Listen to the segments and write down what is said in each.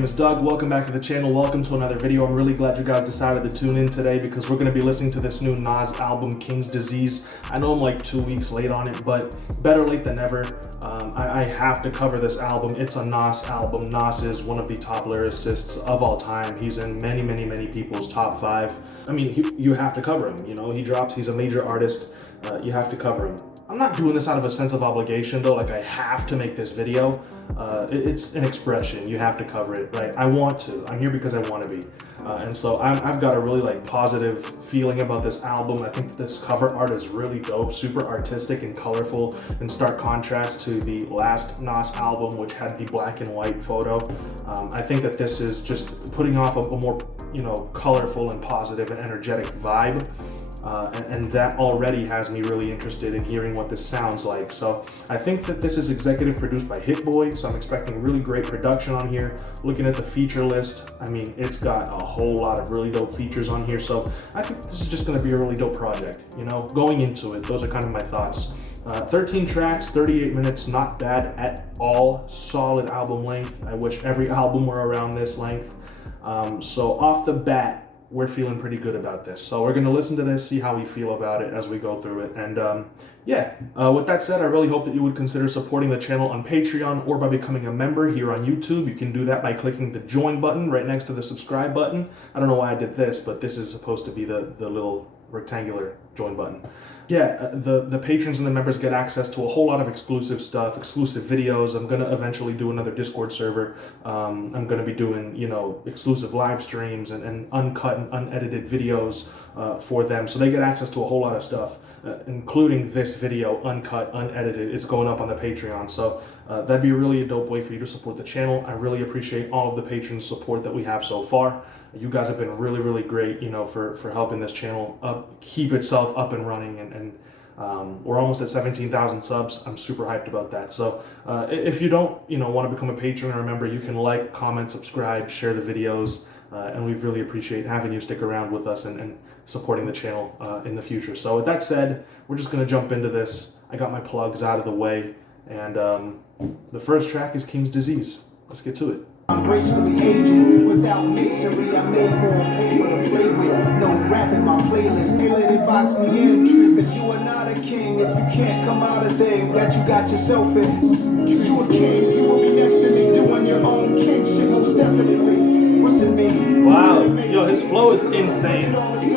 name is Doug. Welcome back to the channel. Welcome to another video. I'm really glad you guys decided to tune in today because we're going to be listening to this new Nas album, King's Disease. I know I'm like 2 weeks late on it, but better late than never. I have to cover this album. It's a Nas album. Nas is one of the top lyricists of all time. He's in many people's top 5. I mean, you have to cover him. You know, he's a major artist. You have to cover him. I'm not doing this out of a sense of obligation though, like I have to make this video. It's an expression, you have to cover it, right? I want to, I'm here because I want to be. And so I've got a really positive feeling about this album. I think this cover art is really dope, super artistic and colorful, in stark contrast to the last Nas album, which had the black and white photo. I think that this is just putting off a more, colorful and positive and energetic vibe. And that already has me really interested in hearing what this sounds like. So I think that this is executive produced by Hit Boy, so I'm expecting really great production on here. Looking at the feature list, I mean, it's got a whole lot of really dope features on here, so I think this is just going to be a really dope project. Going into it, those are kind of my thoughts. 13 tracks, 38 minutes, not bad at all. Solid album length. I wish every album were around this length. So off the bat, we're feeling pretty good about this. So we're gonna listen to this, see how we feel about it as we go through it. And with that said, I really hope that you would consider supporting the channel on Patreon or by becoming a member here on YouTube. You can do that by clicking the join button right next to the subscribe button. I don't know why I did this, but this is supposed to be the little rectangular join button. The patrons and the members get access to a whole lot of exclusive stuff, exclusive videos. I'm gonna eventually do another Discord server. I'm gonna be doing, exclusive live streams and uncut and unedited videos for them. So they get access to a whole lot of stuff, including this video, uncut, unedited. It's going up on the Patreon. So that'd be really a dope way for you to support the channel. I really appreciate all of the patron support that we have so far. You guys have been really great, for helping this channel keep itself up and running, and we're almost at 17,000 subs. I'm super hyped about that. So if you don't, want to become a patron or a member, you can like, comment, subscribe, share the videos, and we really appreciate having you stick around with us and supporting the channel in the future. So with that said, we're just going to jump into this. I got my plugs out of the way, and the first track is King's Disease. Let's get to it. I'm gracefully aging. Without masonry, I made more paper to play with. No rap in my playlist. They let it box me in. Cause you are not a king if you can't come out of thing that you got yourself in. You a king, you will be next to me doing your own king shit most definitely. What's in me? Wow, yo, his flow is insane. Now you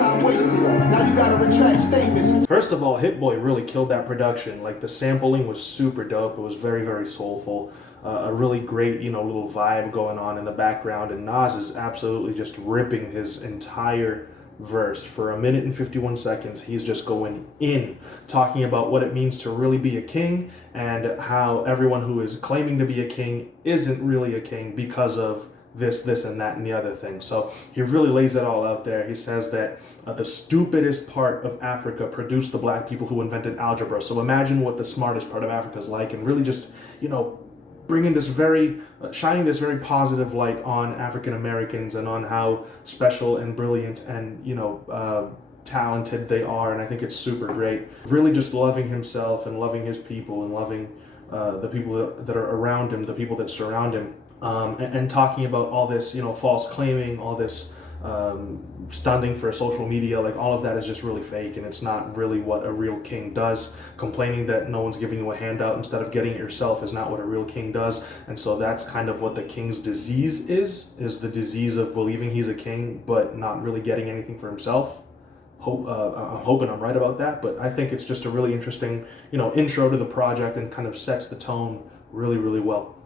gotta retract statements. First of all, Hit Boy really killed that production. Like, the sampling was super dope. It was very soulful. A really great, little vibe going on in the background, and Nas is absolutely just ripping his entire verse for 1 minute and 51 seconds. He's just going in, talking about what it means to really be a king, and how everyone who is claiming to be a king isn't really a king because of this and that and the other thing. So he really lays it all out there. He says that the stupidest part of Africa produced the black people who invented algebra. So imagine what the smartest part of Africa is like, and really just, bringing this shining this very positive light on African Americans and on how special and brilliant and, talented they are. And I think it's super great. Really just loving himself and loving his people and loving the people that are around him, the people that surround him. And talking about all this, false claiming, all this stunting for social media, like all of that is just really fake, and it's not really what a real king does. Complaining that no one's giving you a handout instead of getting it yourself is not what a real king does. And so that's kind of what the king's disease is the disease of believing he's a king but not really getting anything for himself. I'm hoping I'm right about that, but I think it's just a really interesting, intro to the project, and kind of sets the tone really well.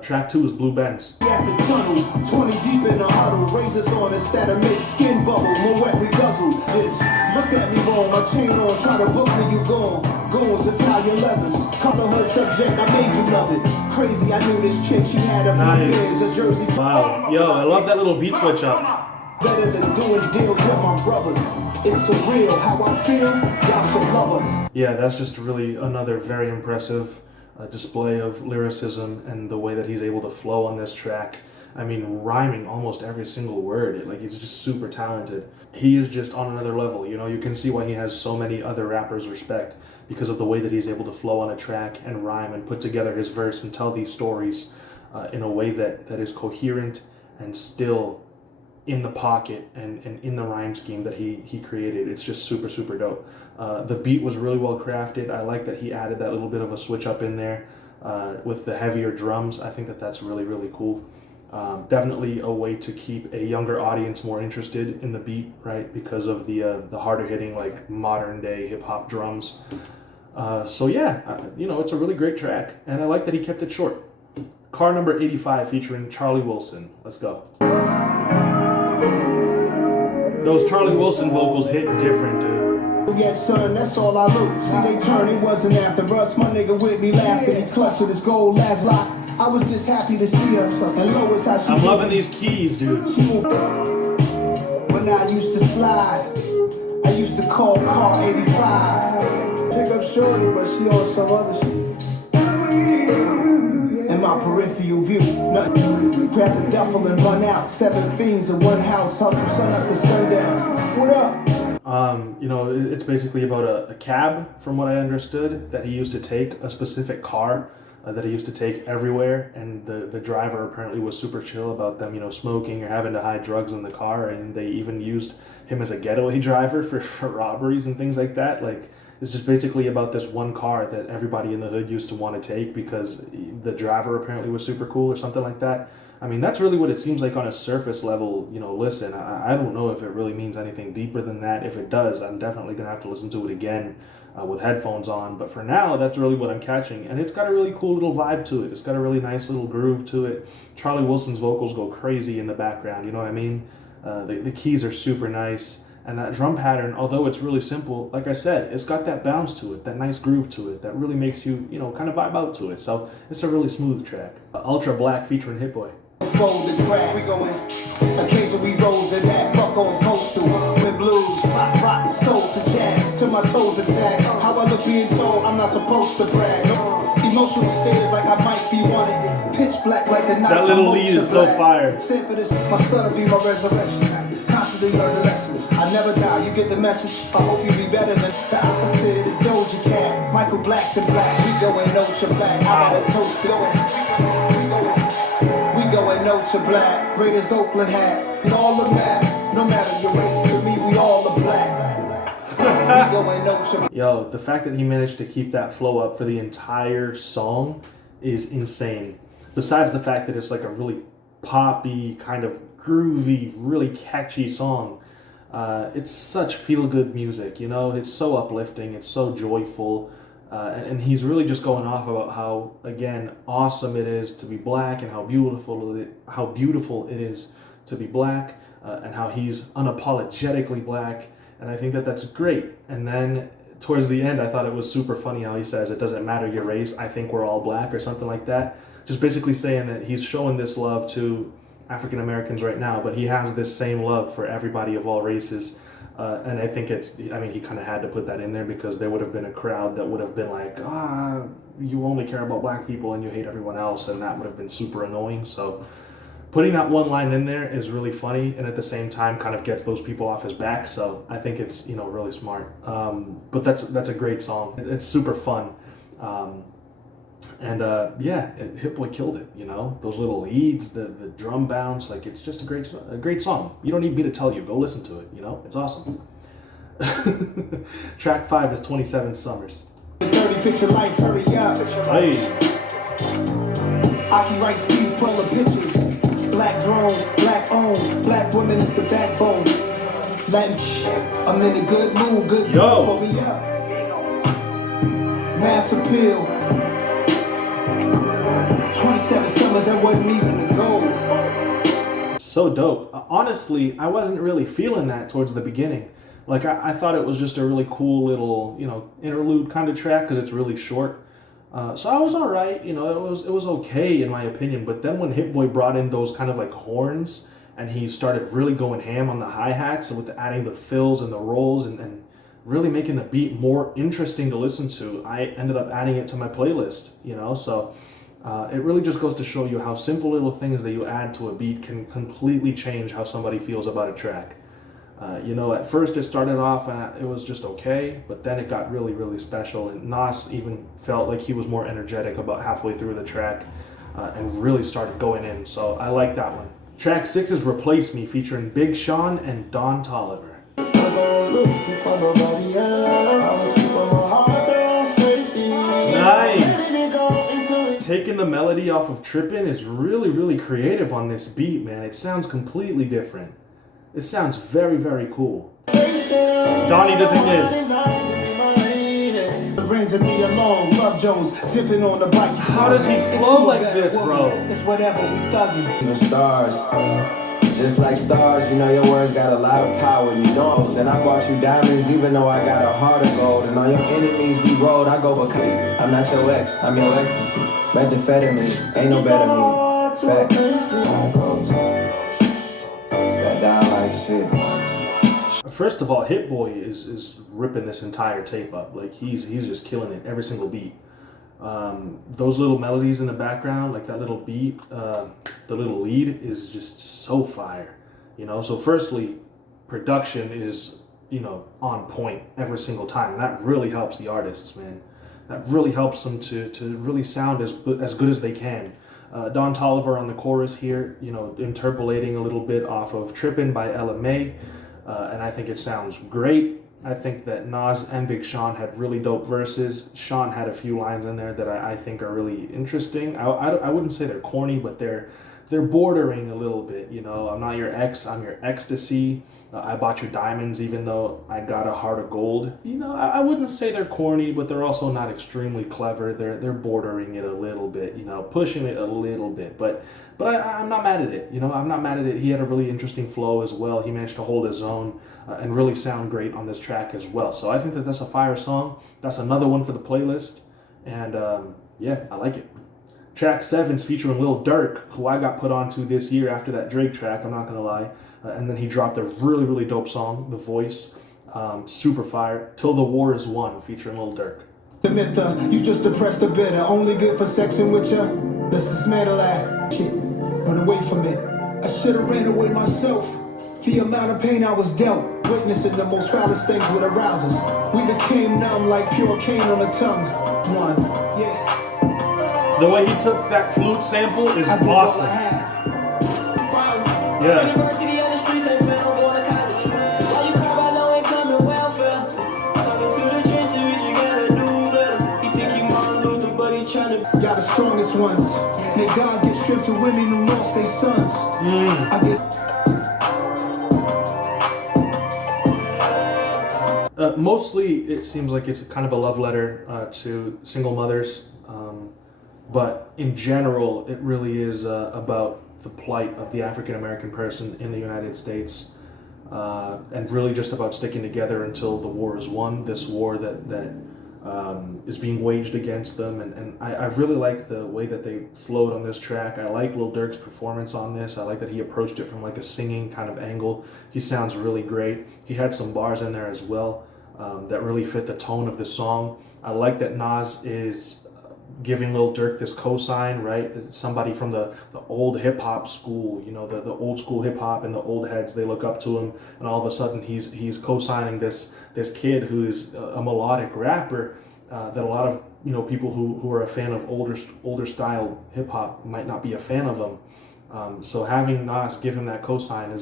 Track 2 is Blue Benz. At the tunnel, 20 deep in the huddle, razors on us that'll make skin bubble, more wet we guzzle. This, look at me wrong, my chain on, try to book me, you gone. Goons, Italian leathers, cut the hood subject, I made you love it. Crazy, I knew this chick, she had a Benz, a Jersey. Wow, yo, I love that little beat switch up. Better than doing deals with my brothers. It's surreal how I feel, y'all should love us. Yeah, that's just really another very impressive display of lyricism and the way that he's able to flow on this track. I mean, rhyming almost every single word. Like, he's just super talented. He is just on another level. You can see why he has so many other rappers respect, because of the way that he's able to flow on a track and rhyme and put together his verse and tell these stories. in a way that is coherent and still in the pocket and in the rhyme scheme that he created. It's just super, super dope. The beat was really well crafted. I like that he added that little bit of a switch up in there with the heavier drums. I think that that's really, really cool. Definitely a way to keep a younger audience more interested in the beat, right? Because of the harder hitting, like modern day hip hop drums. So yeah, it's a really great track, and I like that he kept it short. Car number 85 featuring Charlie Wilson. Let's go. Those Charlie Wilson vocals hit different, dude. Yeah, son, that's all I look. See, they turn, it wasn't after us. My nigga with me laughing. He clutching his gold last lock. I was just happy to see her. And Lois, how she I'm loving these keys, dude. She moved. When I used to slide, I used to call car 85. Pick up shorty, but she on some other shit. In my peripheral view, nothing. Grab the duffel and run out. 7 fiends in one house, hustle sun up to sundown. What up? It's basically about a cab, from what I understood, that he used to take, a specific car that he used to take everywhere, and the driver apparently was super chill about them, smoking or having to hide drugs in the car, and they even used him as a getaway driver for robberies and things like that. Like, it's just basically about this one car that everybody in the hood used to want to take because the driver apparently was super cool or something like that. I mean, that's really what it seems like on a surface level, listen. I don't know if it really means anything deeper than that. If it does, I'm definitely going to have to listen to it again with headphones on. But for now, that's really what I'm catching. And it's got a really cool little vibe to it. It's got a really nice little groove to it. Charlie Wilson's vocals go crazy in the background, you know what I mean? The keys are super nice. And that drum pattern, although it's really simple, like I said, it's got that bounce to it, that nice groove to it, that really makes you, kind of vibe out to it. So it's a really smooth track. Ultra Black featuring Hit Boy. Fold and crack, we going. Occasionally we rolls in that fuck on coastal. With blues, rock, soul to jazz, till my toes attack. How I look being told I'm not supposed to brag. Emotional stares like I might be wanted. Pitch black like the night. That little lead is so fire. Sent for this, my son will be my resurrection. Constantly learning lessons. I never die, you get the message. I hope you be better than the opposite of Doja Cat. Michael Black's in black. We going ultra black. I got a toast going. We going ultra black. Raiders Oakland hat. And all of that. No matter your race, to me we all are black. We going ultra. Yo, the fact that he managed to keep that flow up for the entire song is insane. Besides the fact that it's like a really poppy, kind of groovy, really catchy song. It's such feel-good music, It's so uplifting, it's so joyful, and he's really just going off about how, again, awesome it is to be black, and how beautiful it is to be black, and how he's unapologetically black, and I think that that's great. And then towards the end, I thought it was super funny how he says, "It doesn't matter your race, I think we're all black," or something like that. Just basically saying that he's showing this love to African Americans right now, but he has this same love for everybody of all races, and I think he kind of had to put that in there because there would have been a crowd that would have been like, you only care about black people and you hate everyone else, and that would have been super annoying. So putting that one line in there is really funny, and at the same time kind of gets those people off his back, so I think it's really smart. But that's a great song. It's super fun. Hit Boy killed it, those little leads, the drum bounce, like it's just a great song. You don't need me to tell you, go listen to it, it's awesome. Track 5 is 27 Summers. 30 picture life, hurry up. Hey. Aki writes these pull of pictures. Black grown, black owned, black women is the backbone. Latin shit, I'm in a good mood, good mood. Yo. Me up. Mass appeal. 27 summers, that wasn't even the goal. So dope. Honestly, I wasn't really feeling that towards the beginning. Like, I thought it was just a really cool little, interlude kind of track because it's really short. So I was all right. It was okay in my opinion. But then when Hit Boy brought in those kind of like horns and he started really going ham on the hi-hats and with adding the fills and the rolls and really making the beat more interesting to listen to, I ended up adding it to my playlist, so it really just goes to show you how simple little things that you add to a beat can completely change how somebody feels about a track. At first it started off and it was just okay, but then it got really, really special, and Nas even felt like he was more energetic about halfway through the track. and really started going in. So I like that one. Track 6 is Replace Me, featuring Big Sean and Don Toliver. Nice! Taking the melody off of Trippin' is really, really creative on this beat, man. It sounds completely different. It sounds very, very cool. Donnie doesn't miss. Me along, Love Jones, dipping on the bike. How does he flow like this, bro? It's whatever we thugging. The stars, just like stars, you know your words got a lot of power, you know. And I bought you diamonds, even though I got a heart of gold. And on your enemies we rolled, I go Bacardi. I'm not your ex, I'm your ecstasy. Methamphetamine, ain't no better me. Fact. Sat down like shit. First of all, Hit Boy is ripping this entire tape up. Like he's just killing it every single beat. Those little melodies in the background, like that little beat, the little lead is just so fire, you know. So firstly, production is, you know, on point every single time, and that really helps the artists, man. That really helps them to really sound as good as they can. Don Toliver on the chorus here, you know, interpolating a little bit off of Trippin' by Ella May. And I think it sounds great. I think that Nas and Big Sean had really dope verses. Sean had a few lines in there that I think are really interesting. I wouldn't say they're corny, but they're bordering a little bit. You know, I'm not your ex, I'm your ecstasy. I bought you diamonds even though I got a heart of gold. You know, I wouldn't say they're corny, but they're also not extremely clever. They're bordering it a little bit, you know, pushing it a little bit. But I'm not mad at it. You know, I'm not mad at it. He had a really interesting flow as well. He managed to hold his own and really sound great on this track as well. So I think that that's a fire song. That's another one for the playlist. And yeah, I like it. Track 7's featuring Lil Durk, who I got put onto this year after that Drake track, I'm not gonna lie. And then he dropped a really, really dope song, The Voice, super fire. Till the War is Won, featuring Lil Durk. You just depressed a bit, only good for sexing with you. Let's dismantle that shit, run away from it. I should've ran away myself. The amount of pain I was dealt, witnessing the most foulest things with arousals. We became numb like pure cane on the tongue. One, yeah. The way he took that flute sample is awesome. Yeah. Y'all the strongest ones. May God give strength to women who lost their sons. Mostly, it seems like it's kind of a love letter to single mothers. But in general, it really is about the plight of the African American person in the United States, and really just about sticking together until the war is won. This war that is being waged against them, and I really like the way that they flowed on this track. I like Lil Durk's performance on this. I like that he approached it from like a singing kind of angle. He sounds really great. He had some bars in there as well that really fit the tone of the song. I like that Nas is giving Lil Durk this cosign, right? Somebody from the old hip hop school, you know, the old school hip hop and the old heads, they look up to him, and all of a sudden he's cosigning this kid who's a melodic rapper that a lot of, you know, people who are a fan of older style hip hop might not be a fan of them. So having Nas give him that cosign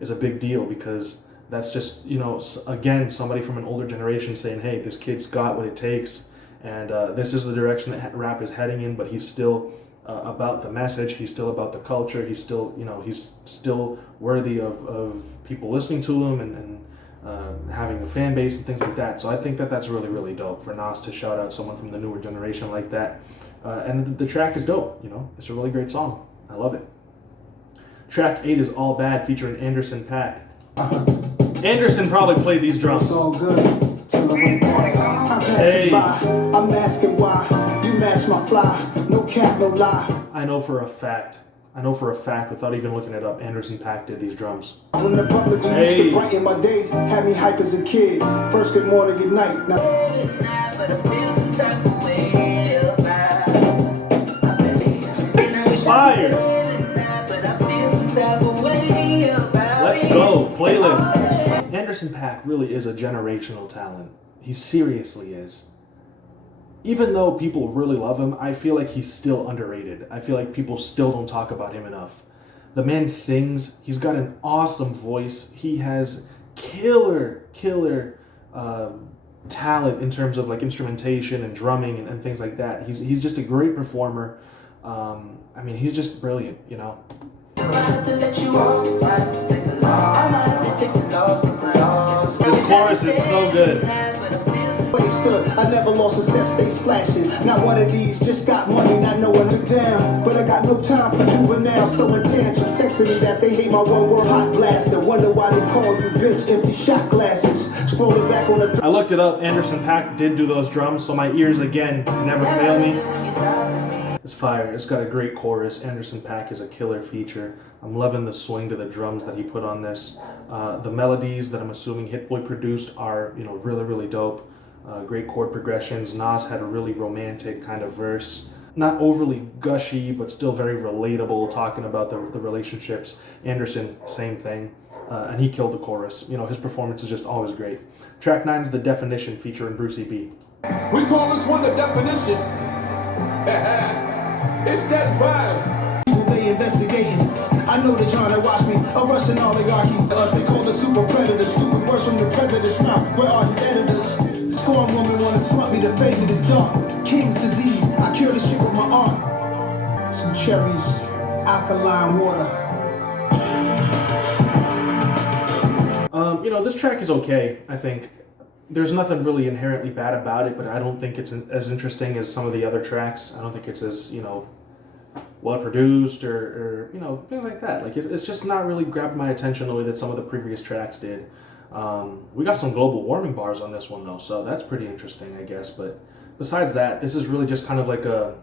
is a big deal, because that's just, you know, again, somebody from an older generation saying, hey, this kid's got what it takes. And this is the direction that rap is heading in, but he's still about the message. He's still about the culture. He's still, you know, he's still worthy of people listening to him and having a fan base and things like that. So I think that that's really, really dope for Nas to shout out someone from the newer generation like that. And the track is dope, you know. It's a really great song. I love it. Track 8 is All Bad, featuring Anderson .Paak. Anderson probably played these drums. It's all good. Hey. I'm asking why you match my fly. No cap, no lie. I know for a fact, without even looking it up, Anderson .Paak did these drums. When the public used to brighten my day, had me hype as a kid. First good morning, good night. Now it's fire. Let's go, playlist. Anderson .Paak really is a generational talent. He seriously is. even though people really love him, I feel like he's still underrated. I feel like people still don't talk about him enough. The man sings. He's got an awesome voice. He has killer talent in terms of like instrumentation and drumming and things like that. He's just a great performer. I mean, he's just brilliant, you know. This chorus is so good. I never lost a step, stay splashing. Not one of these, just got money, not knowing it down. But I got no time for juveniles, throwing tantrums, texting me that they hate my one word hot blaster. Wonder why they call you bitch, empty shot glasses. Scrolling back on the. I looked it up. Anderson .Paak did do those drums, so my ears again never fail me. It's fire. It's got a great chorus. Anderson .Paak is a killer feature. I'm loving the swing to the drums that he put on this. The melodies that I'm assuming Hit Boy produced are, you know, really dope. Great chord progressions. Nas had a really romantic kind of verse. Not overly gushy, but still very relatable, talking about the relationships. Anderson, same thing. And he killed the chorus. You know, his performance is just always great. Track 9 is The Definition, featuring Brucey B. We call this one The Definition. It's that vibe. They investigating. I know they're trying to watch me. A Russian oligarchy. Us, they call the super predator. Stupid words from the president's mouth. Where are his editors? Scorn woman wanna swap me the fade in the dark. King's disease. I cure the shit with my art. Some cherries, alkaline water. You know, this track is okay, I think. There's nothing really inherently bad about it, but I don't think it's as interesting as some of the other tracks. I don't think it's as, you know, well produced or you know, things like that. Like, it's just not really grabbed my attention the way that some of the previous tracks did. We got some global warming bars on this one though, so that's pretty interesting, I guess. But besides that, this is really just kind of like a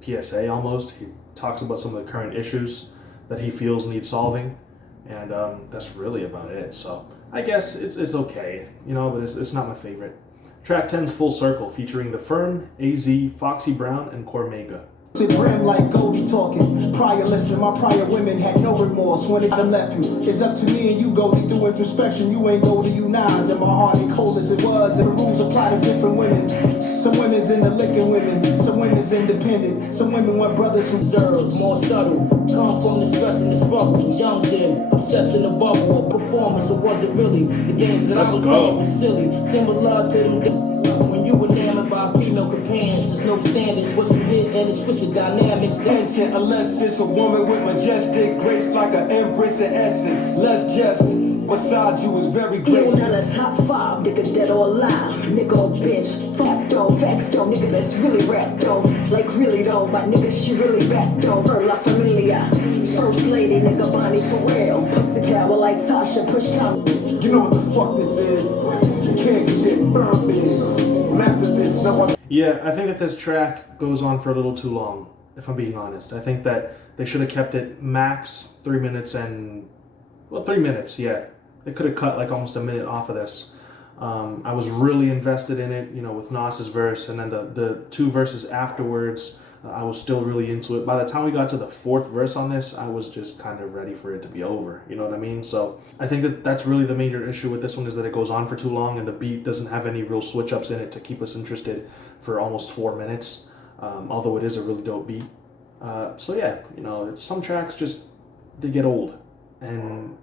PSA almost. He talks about some of the current issues that he feels need solving, and that's really about it. So I guess it's okay, you know, but it's not my favorite. Track 10's Full Circle, featuring The Firm, AZ, Foxy Brown, and Cormega. To brim like Goldie talking. Prior listening, my prior women had no remorse when they left you. It's up to me and you, Goldie, do introspection. You ain't Goldie, you Nas, and my heart ain't cold as it was. And the rules apply to different women. Some women's in the licking women, some women's independent. Some women want brothers who serve, more subtle. Come from the stress and the struggle. Young then, obsessed in the bubble. Performance, or was it really? The games that I was playing was silly. Similar to them. When you enamored by female companions, there's no standards. What you hit and it's switch the dynamics. Ancient, unless it's a woman with majestic grace, like an embrace in essence. Let's just. Beside you is very great. You none of top 5, nigga dead or alive, nigga or bitch. Fact though, facts though, nigga that's really rap though. Like really though, my nigga she really rap though. Her La Familia, first lady, nigga Bonnie for real. Pussy cow like Tasha, push time. You know what the fuck this is? Some king shit, firm biz. Master this, no one. Yeah, I think that this track goes on for a little too long, if I'm being honest. I think that they should have kept it max 3 minutes and, well, 3 minutes, yeah. They could have cut like almost a minute off of this. I was really invested in it, you know, with Nas's verse, and then the 2 verses afterwards, I was still really into it. By the time we got to the 4th verse on this, I was just kind of ready for it to be over, you know what I mean? So I think that that's really the major issue with this one, is that it goes on for too long and the beat doesn't have any real switch ups in it to keep us interested for almost 4 minutes, although it is a really dope beat. So yeah, you know, some tracks just, they get old, and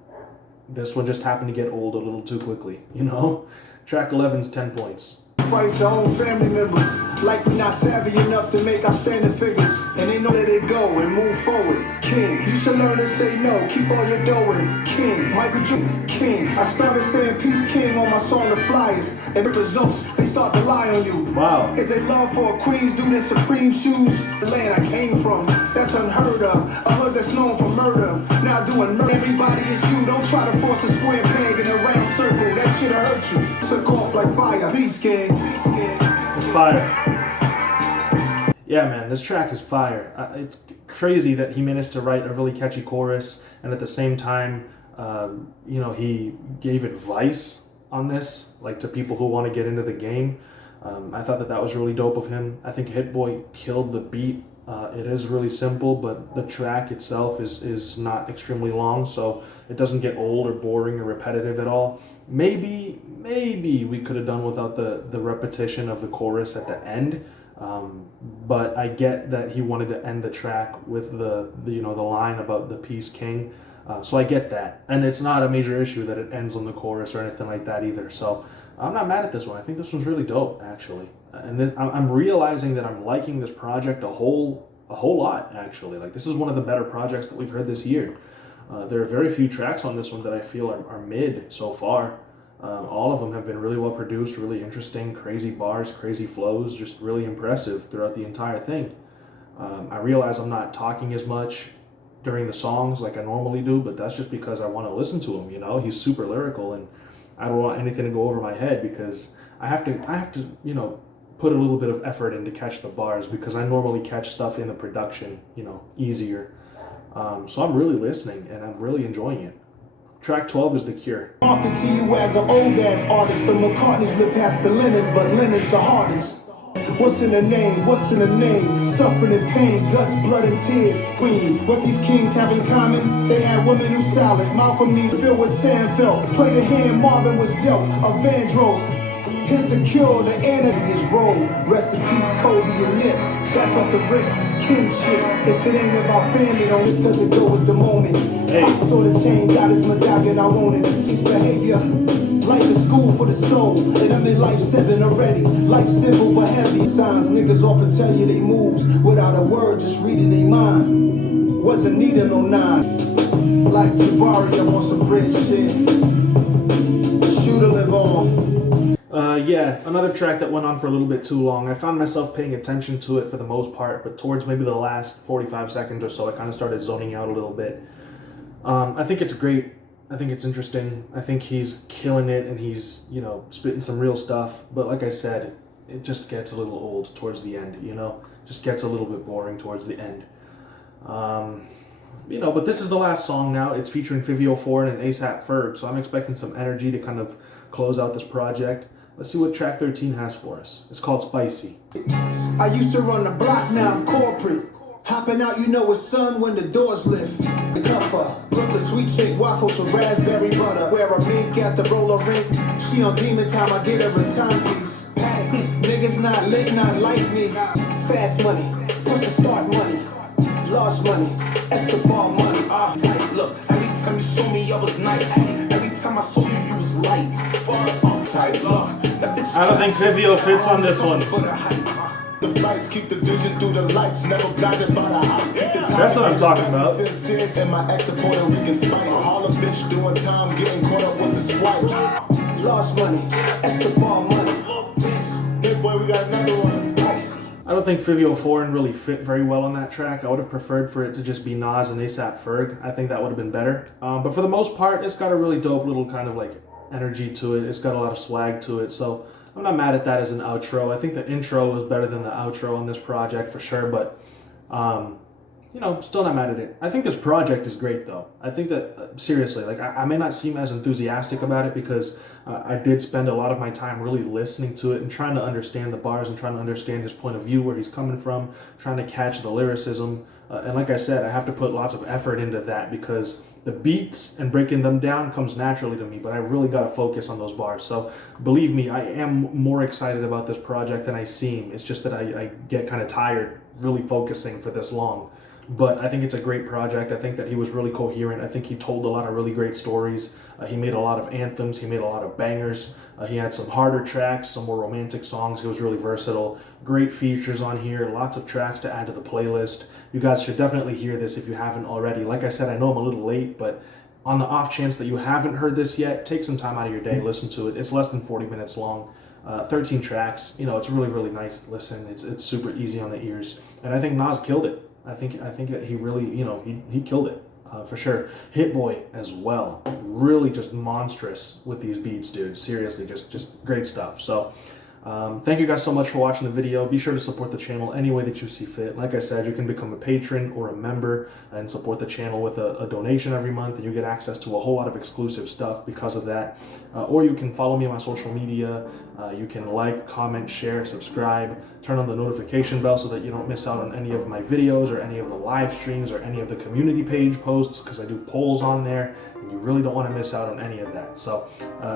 this one just happened to get old a little too quickly, you know? Track 11's 10 points. Fights our own family members, like we not savvy enough to make outstanding figures, and they know let it go and move forward. King, you should learn to say no, keep all your dough in. King, Michael Jordan, King. I started saying peace king on my song The Flyers, and the results, they start to lie on you. Wow. Is a love for a queen's dude in supreme shoes? The land I came from, that's unheard of. A hood that's known for murder, now doing murder. Everybody is you, don't try to force a square peg in a round circle, that shit'll hurt you. Took off like fire, peace king. It's fire. Yeah, man, this track is fire. It's crazy that he managed to write a really catchy chorus, and at the same time, you know, he gave advice on this, like to people who want to get into the game. I thought that was really dope of him. I think Hit Boy killed the beat. It is really simple, but the track itself is not extremely long, so it doesn't get old or boring or repetitive at all. Maybe we could have done without the repetition of the chorus at the end, But I get that he wanted to end the track with the line about the peace king. So I get that, and it's not a major issue that it ends on the chorus or anything like that either. So I'm not mad at this one. I think this one's really dope, actually, and then I'm realizing that I'm liking this project a whole lot, actually. Like, this is one of the better projects that we've heard this year. There are very few tracks on this one that I feel are mid so far. All of them have been really well produced, really interesting, crazy bars, crazy flows, just really impressive throughout the entire thing. I realize I'm not talking as much during the songs like I normally do, but that's just because I want to listen to him, you know? He's super lyrical, and I don't want anything to go over my head because I have to, you know, put a little bit of effort in to catch the bars, because I normally catch stuff in the production, you know, easier. So I'm really listening, and I'm really enjoying it. Track 12 is The Cure. I can see you as an old ass artist. The McCartneys live past the Lennons, but Lennon's the hardest. What's in the name? What's in the name? Suffering and pain, guts, blood, and tears. Queen, what these kings have in common? They had women who solid. Malcolm need filled with Sandfeld. Play the hand Marvin was dealt. Evandros. Here's the cure, the antidote is roll. Rest in peace, Kobe and Nip. That's off the rip, king shit. If it ain't about family, though, this doesn't go with the moment. I saw the chain, got his medallion, I want it. Cease behavior. Life is school for the soul, and I'm in life 7 already. Life simple but heavy. Signs niggas often tell you they moves without a word, just reading their mind. Wasn't needing no 9. Like Jabari, I'm on some bridge shit. Shoot or live on. Yeah, another track that went on for a little bit too long. I found myself paying attention to it for the most part, but towards maybe the last 45 seconds or so, I kind of started zoning out a little bit. I think it's great. I think it's interesting. I think he's killing it, and he's, you know, spitting some real stuff. But like I said, it just gets a little old towards the end, you know? Just gets a little bit boring towards the end. You know, but this is the last song now. It's featuring 504 and an ASAP Ferg, so I'm expecting some energy to kind of close out this project. Let's see what track 13 has for us. It's called Spicy. I used to run the block, now I'm corporate. Hopping out, you know it's sun when the doors lift. The cover, Brooklyn sweet shake waffles with raspberry butter. Wear a mink at the roller rink. She on demon time, I get her a timepiece. Niggas not lit, not like me. Fast money, push the start money. Large money, Escobar money. Tight look, every time you saw me, I was nice. Every time I saw you, you was light. Tight look. I don't think Vivio fits on this one. The flights keep the vision through the lights, never blinded by the hype. That's what I'm talking about. And my ex a Puerto Rican spice. All a bitch doing time, getting caught up with the swipes. Lost money, Escobar money. Hey boy, we got another one. I don't think 504 really fit very well on that track. I would have preferred for it to just be Nas and ASAP Ferg. I think that would have been better. But for the most part, it's got a really dope little kind of like energy to it. It's got a lot of swag to it. So I'm not mad at that as an outro. I think the intro was better than the outro on this project for sure. But, you know, still not mad at it. I think this project is great though. I think that, seriously, like I may not seem as enthusiastic about it because I did spend a lot of my time really listening to it and trying to understand the bars and trying to understand his point of view, where he's coming from, trying to catch the lyricism. And like I said, I have to put lots of effort into that because the beats and breaking them down comes naturally to me, but I really got to focus on those bars. So believe me, I am more excited about this project than I seem. It's just that I get kind of tired really focusing for this long. But I think it's a great project. I think that he was really coherent. I think he told a lot of really great stories. He made a lot of anthems. He made a lot of bangers. He had some harder tracks, some more romantic songs. He was really versatile. Great features on here. Lots of tracks to add to the playlist. You guys should definitely hear this if you haven't already. Like I said, I know I'm a little late, but on the off chance that you haven't heard this yet, take some time out of your day, listen to it. It's less than 40 minutes long. 13 tracks. You know, it's really, really nice to listen. It's super easy on the ears. And I think Nas killed it. I think that he really, you know, he killed it for sure. Hit Boy as well, really just monstrous with these beats, dude. Seriously, just great stuff. So thank you guys so much for watching the video. Be sure to support the channel any way that you see fit. Like I said, you can become a patron or a member and support the channel with a donation every month, and you get access to a whole lot of exclusive stuff because of that. Or you can follow me on my social media. You can like, comment, share, subscribe, turn on the notification bell so that you don't miss out on any of my videos or any of the live streams or any of the community page posts, because I do polls on there and you really don't want to miss out on any of that. So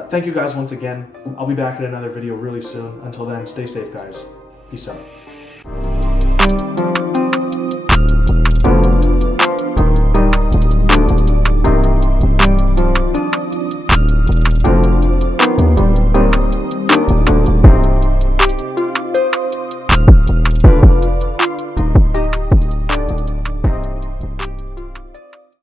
thank you guys once again. I'll be back in another video really soon. Until then, stay safe, guys. Peace out. Peace.